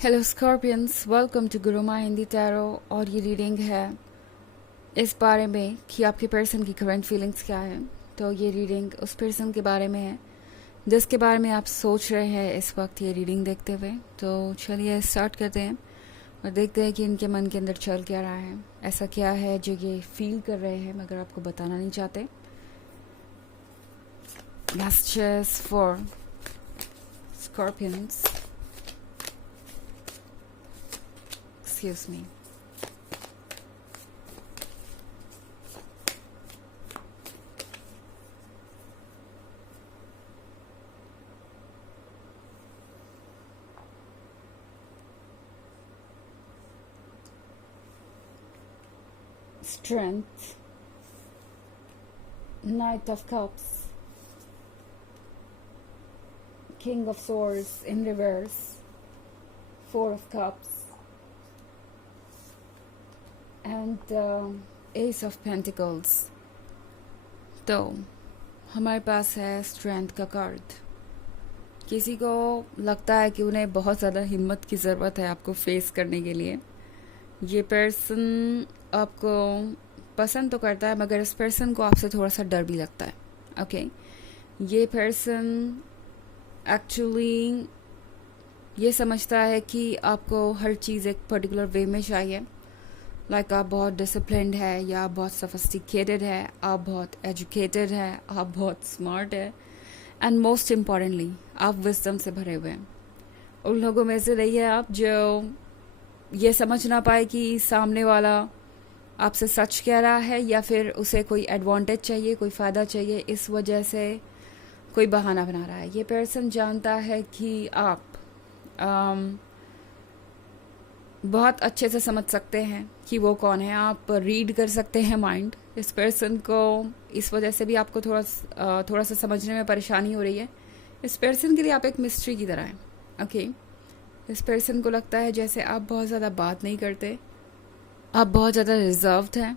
Hello Scorpions, welcome to Guruma Hindi tarot. और ये reading है इस बारे में कि आपके पर्सन की करंट फीलिंग्स क्या है। तो ये रीडिंग उस पर्सन के बारे में है जिसके बारे में आप सोच रहे हैं इस वक्त ये रीडिंग देखते हुए। तो चलिए स्टार्ट करते हैं और देखते हैं कि इनके मन के अंदर चल क्या रहा है, ऐसा क्या है जो ये फील कर रहे हैं मगर आपको बताना नहीं चाहते। Messages for scorpions, excuse me. Strength, Knight of Cups, King of Swords in reverse, Four of Cups, and Ace of Pentacles. तो हमारे पास है स्ट्रेंथ का कार्ड। किसी को लगता है कि उन्हें बहुत ज़्यादा हिम्मत की ज़रूरत है आपको फेस करने के लिए। ये पर्सन आपको पसंद तो करता है मगर इस पर्सन को आपसे थोड़ा सा डर भी लगता है। ओके, ये पर्सन एक्चुअली ये समझता है कि आपको हर चीज़ एक पर्टिकुलर वे में चाहिए। लाइक आप बहुत डिसिप्लिन्ड है, या आप बहुत सोफिस्टिकेटेड है, आप बहुत एजुकेटेड है, आप बहुत स्मार्ट है, एंड मोस्ट इम्पॉर्टेंटली आप विजडम से भरे हुए हैं। उन लोगों में से रही है आप जो ये समझ ना पाए कि सामने वाला आपसे सच कह रहा है या फिर उसे कोई एडवांटेज चाहिए, कोई फ़ायदा चाहिए, इस वजह से कोई बहाना बना रहा है। ये पर्सन जानता है कि आप बहुत अच्छे से समझ सकते हैं कि वो कौन है। आप रीड कर सकते हैं माइंड इस पर्सन को। इस वजह से भी आपको थोड़ा सा समझने में परेशानी हो रही है। इस पर्सन के लिए आप एक मिस्ट्री की तरह हैं। ओके, इस पर्सन को लगता है जैसे आप बहुत ज़्यादा बात नहीं करते, आप बहुत ज़्यादा रिजर्व्ड हैं।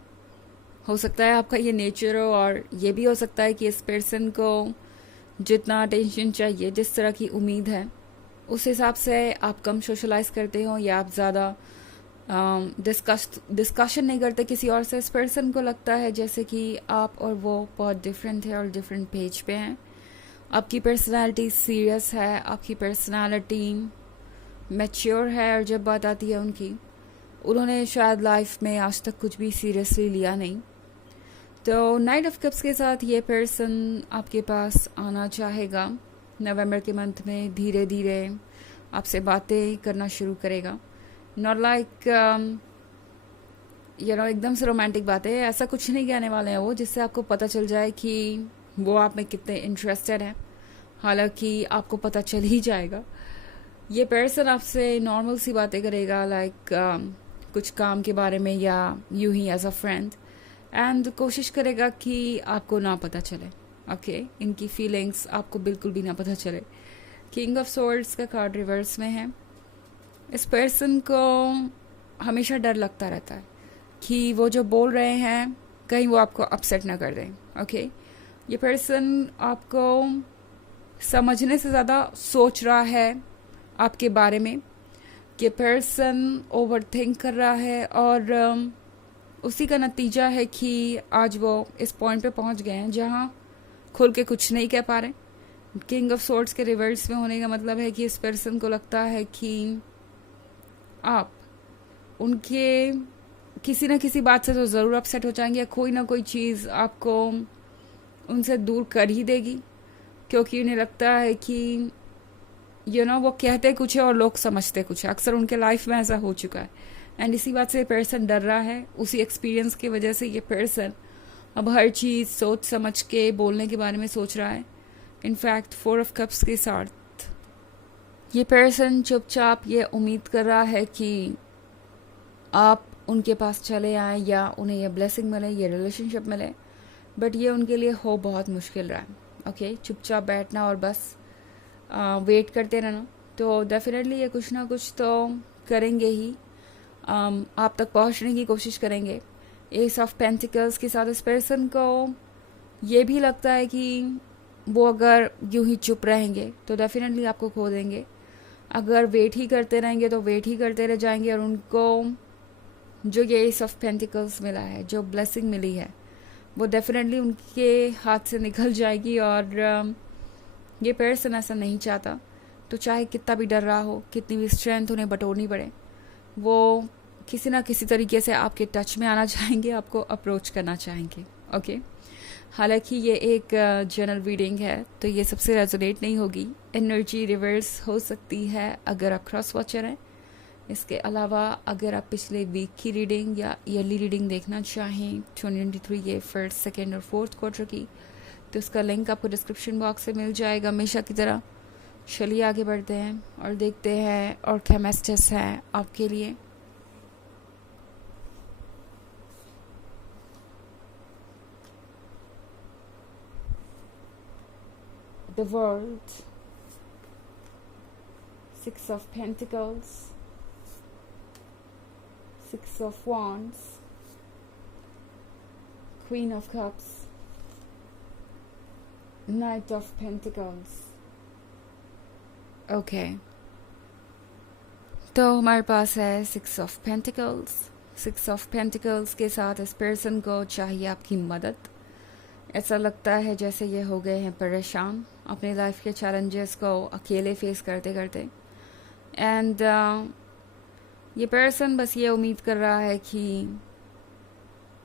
हो सकता है आपका ये नेचर हो, और ये भी हो सकता है कि इस पर्सन को जितना अटेंशन चाहिए, जिस तरह की उम्मीद है, उस हिसाब से आप कम सोशलाइज करते हो या आप ज़्यादा डिस्कशन नहीं करते किसी और से। इस पर्सन को लगता है जैसे कि आप और वो बहुत डिफरेंट है और डिफरेंट पेज पे हैं। आपकी पर्सनालिटी सीरियस है, आपकी पर्सनालिटी मैच्योर है, और जब बात आती है उन्होंने शायद लाइफ में आज तक कुछ भी सीरियसली लिया नहीं। तो नाइट ऑफ कप्स के साथ ये पर्सन आपके पास आना चाहेगा। नवंबर के मंथ में धीरे धीरे आपसे बातें करना शुरू करेगा। नॉट लाइक एकदम से रोमांटिक बातें, ऐसा कुछ नहीं कहने वाले हैं वो जिससे आपको पता चल जाए कि वो आप में कितने इंटरेस्टेड हैं। हालांकि आपको पता चल ही जाएगा। ये पर्सन आपसे नॉर्मल सी बातें करेगा, लाइक कुछ काम के बारे में या यूं ही एज अ फ्रेंड, एंड कोशिश करेगा कि आपको ना पता चले। ओके, इनकी फीलिंग्स आपको बिल्कुल भी ना पता चले। किंग ऑफ सोर्ड्स का कार्ड रिवर्स में है। इस पर्सन को हमेशा डर लगता रहता है कि वो जो बोल रहे हैं कहीं वो आपको अपसेट ना कर दें। ओके, ये पर्सन आपको समझने से ज़्यादा सोच रहा है आपके बारे में। ये पर्सन ओवर थिंक कर रहा है, और उसी का नतीजा है कि आज वो इस पॉइंट पे पहुंच गए हैं जहां खुल के कुछ नहीं कह पा रहे। किंग ऑफ सोर्ड्स के रिवर्स में होने का मतलब है कि इस पर्सन को लगता है कि आप उनके किसी न किसी बात से तो ज़रूर अपसेट हो जाएंगे, या कोई ना कोई चीज़ आपको उनसे दूर कर ही देगी, क्योंकि उन्हें लगता है कि वो कहते कुछ है और लोग समझते कुछ है। अक्सर उनके लाइफ में ऐसा हो चुका है, एंड इसी बात से ये पर्सन डर रहा है। उसी एक्सपीरियंस की वजह से ये पर्सन अब हर चीज़ सोच समझ के बोलने के बारे में सोच रहा है। इनफैक्ट फोर ऑफ कप्स के साथ ये पर्सन चुपचाप ये उम्मीद कर रहा है कि आप उनके पास चले आए या उन्हें ये ब्लेसिंग मिले, ये रिलेशनशिप मिले, बट ये उनके लिए हो बहुत मुश्किल रहा है। ओके, चुपचाप बैठना और बस वेट करते रहना। तो डेफिनेटली ये कुछ ना कुछ तो करेंगे ही, आप तक पहुंचने की कोशिश करेंगे। एस ऑफ पेंटिकल्स के साथ इस पर्सन को ये भी लगता है कि वो अगर यूं ही चुप रहेंगे तो डेफिनेटली आपको खो देंगे। अगर वेट ही करते रहेंगे तो वेट ही करते रह जाएंगे, और उनको जो ये एस ऑफ पेंटिकल्स मिला है, जो ब्लेसिंग मिली है, वो डेफिनेटली उनके हाथ से निकल जाएगी। और ये पर्सन ऐसा नहीं चाहता, तो चाहे कितना भी डर रहा हो, कितनी भी स्ट्रेंथ उन्हें बटोरनी पड़े, वो किसी ना किसी तरीके से आपके टच में आना चाहेंगे, आपको अप्रोच करना चाहेंगे। ओके, हालांकि ये एक जनरल रीडिंग है, तो ये सबसे रेजोनेट नहीं होगी। एनर्जी रिवर्स हो सकती है अगर आप क्रॉस वॉचर हैं। इसके अलावा अगर आप पिछले वीक की रीडिंग या ईयरली रीडिंग देखना चाहें 2023 के फर्स्ट, सेकेंड और फोर्थ क्वार्टर की, तो इसका लिंक आपको डिस्क्रिप्शन बॉक्स से मिल जाएगा। हमेशा की तरह चलिए आगे बढ़ते हैं और देखते हैं और क्या मैसेजेस है आपके लिए। The World, Six of Pentacles, Six of Wands, Queen of Cups, Knight of Pentacles। Okay, तो हमारे पास है six of pentacles. Six of pentacles के साथ इस पर्सन को चाहिए आपकी मदद। ऐसा लगता है जैसे ये हो गए हैं परेशान अपने लाइफ के चैलेंजेस को अकेले फेस करते करते, एंड ये पर्सन बस ये उम्मीद कर रहा है कि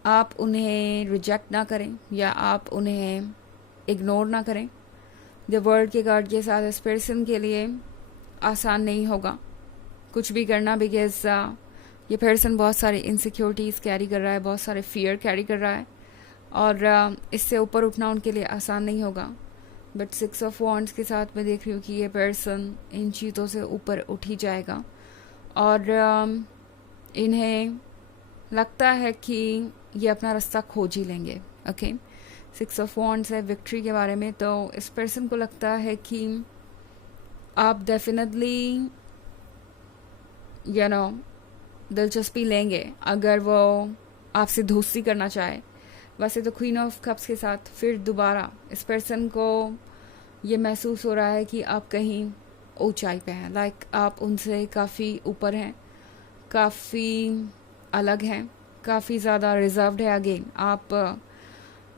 आप उन्हें रिजेक्ट ना करें या आप उन्हें इग्नोर ना करें। द वर्ल्ड के कार्ड के साथ इस पर्सन के लिए आसान नहीं होगा कुछ भी करना, बिकॉज ये पर्सन बहुत सारी इनसिक्योरिटीज़ कैरी कर रहा है, बहुत सारे फियर कैरी कर रहा है, और इससे ऊपर उठना उनके लिए आसान नहीं होगा। बट सिक्स ऑफ वॉन्ड्स के साथ मैं देख रही हूँ कि ये पर्सन इन चीज़ों से ऊपर उठ ही जाएगा, और इन्हें लगता है कि ये अपना रास्ता खोज ही लेंगे। ओके, सिक्स ऑफ वॉन्ड्स है विक्ट्री के बारे में, तो इस पर्सन को लगता है कि आप डेफिनेटली दिलचस्पी लेंगे अगर वो आपसे दोस्ती करना चाहे। वैसे तो क्वीन ऑफ कप्स के साथ फिर दोबारा इस पर्सन को ये महसूस हो रहा है कि आप कहीं ऊंचाई पे हैं, लाइक आप उनसे काफ़ी ऊपर हैं, काफ़ी अलग हैं, काफ़ी ज़्यादा रिजर्व्ड है। अगेन आप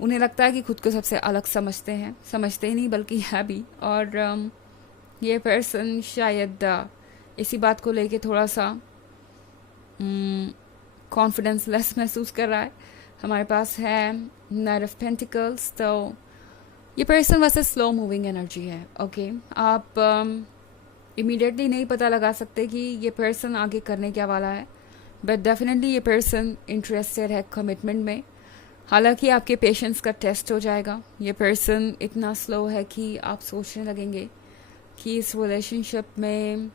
उन्हें लगता है कि खुद को सबसे अलग समझते हैं, समझते ही नहीं बल्कि है भी, और ये पर्सन शायद इसी बात को लेके थोड़ा सा कॉन्फिडेंस लेस महसूस कर रहा है। हमारे पास है नाइट ऑफ पेंटिकल्स, तो ये पर्सन वैसे स्लो मूविंग एनर्जी है। ओके, आप इमीडिएटली नहीं पता लगा सकते कि ये पर्सन आगे करने क्या वाला है, बट डेफिनेटली ये पर्सन इंटरेस्टेड है कमिटमेंट में। हालांकि आपके पेशेंस का टेस्ट हो जाएगा। ये पर्सन इतना स्लो है कि आप सोचने लगेंगे कि इस रिलेशनशिप में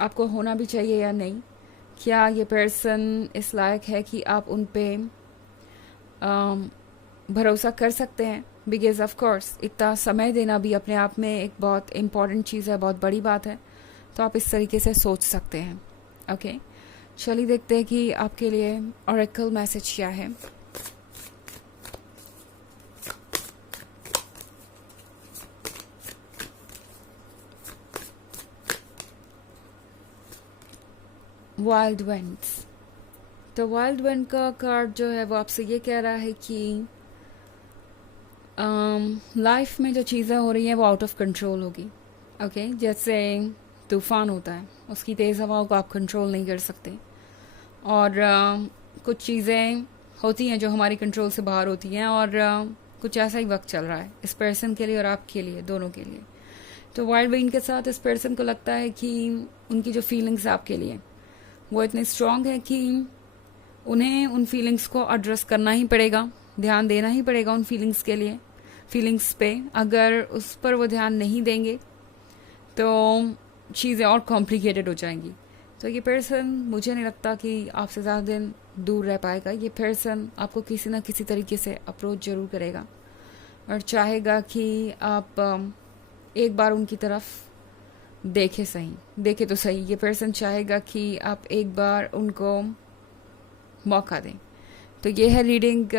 आपको होना भी चाहिए या नहीं। क्या ये पर्सन इस लायक है कि आप उन पे भरोसा कर सकते हैं? बिकॉज ऑफ कोर्स इतना समय देना भी अपने आप में एक बहुत इम्पॉर्टेंट चीज़ है, बहुत बड़ी बात है, तो आप इस तरीके से सोच सकते हैं। ओके, चलिए देखते हैं कि आपके लिए ऑरेकल मैसेज क्या है। वाइल्ड विंड्स, तो वाइल्ड विंड का कार्ड जो है वो आपसे ये कह रहा है कि लाइफ में जो चीज़ें हो रही हैं वो आउट ऑफ कंट्रोल होगी। ओके, जैसे तूफ़ान होता है, उसकी तेज़ हवाओं को आप कंट्रोल नहीं कर सकते, और कुछ चीज़ें होती हैं जो हमारी कंट्रोल से बाहर होती हैं, और कुछ ऐसा ही वक्त चल रहा है इस पर्सन के लिए और आपके लिए, दोनों के लिए। तो वाइल्ड विंड के साथ इस पर्सन को लगता है कि उनकी जो फीलिंग्स आपके लिए वो इतने स्ट्रॉन्ग है कि उन्हें उन फीलिंग्स को एड्रेस करना ही पड़ेगा, ध्यान देना ही पड़ेगा उन फीलिंग्स पे। अगर उस पर वो ध्यान नहीं देंगे तो चीज़ें और कॉम्प्लिकेटेड हो जाएंगी। तो ये पर्सन, मुझे नहीं लगता कि आपसे ज़्यादा दिन दूर रह पाएगा। ये पर्सन आपको किसी ना किसी तरीके से अप्रोच ज़रूर करेगा और चाहेगा कि आप एक बार उनकी तरफ देखे तो सही। ये पर्सन चाहेगा कि आप एक बार उनको मौका दें। तो ये है रीडिंग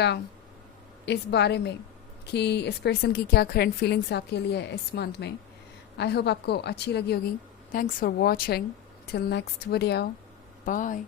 इस बारे में कि इस पर्सन की क्या करंट फीलिंग्स आपके लिए इस मंथ में। आई होप आपको अच्छी लगी होगी। Thanks for watching. Till next video. Bye.